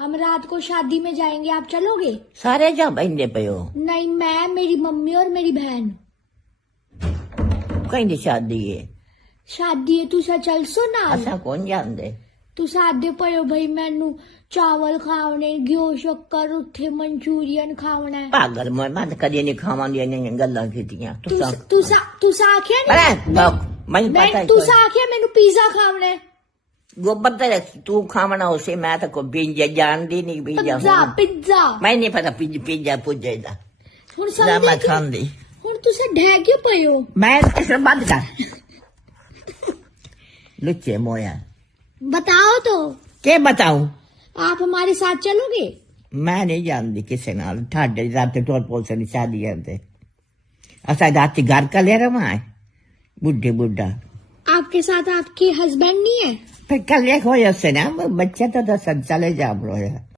हम रात को शादी में जाएंगे, आप चलोगे? सारे जा बहने पे हो नहीं, मैं, मेरी मम्मी और मेरी बहन। कहीं शादी है शादी है, तुसा चल सो ना। असा कौन जानते तुसा आदे पयो भाई मैनू चावल खावने, घ्यो शक्कर, उत्थे मंचूरियन खावना है। पागल मैं तो कदी नहीं खावांगी इन्हें गल्लां कीतियां तुसा आख्या अरे नहीं? लोग मैं पता है तुसा आख्या मैनू पिज्जा खावना है। गोबर तेरे तू खावना उसे मैं तो को पिज्जा जानदी नहीं पिज्जा पिज्जा पिज्जा मैं नहीं पता पिज्जा पुज्जे दा हुन ना समझे मैं कि खांदी हुन तुसा ढह क्यों पयो? मैं इसे बंद कर लुच्चे मोया बताओ तो। क्या बताऊं आप हमारे साथ चलोगे? मैं नहीं जानती किसी नाल ठाडे रात टोल पोल से शादी करते असा रात घर का ले रहा है बुढ़े बुढ़ा आपके साथ आपके हस्बैंड नहीं है? फिर कल एक हो उससे ना बच्चा तो 10 साल चले जा रहा है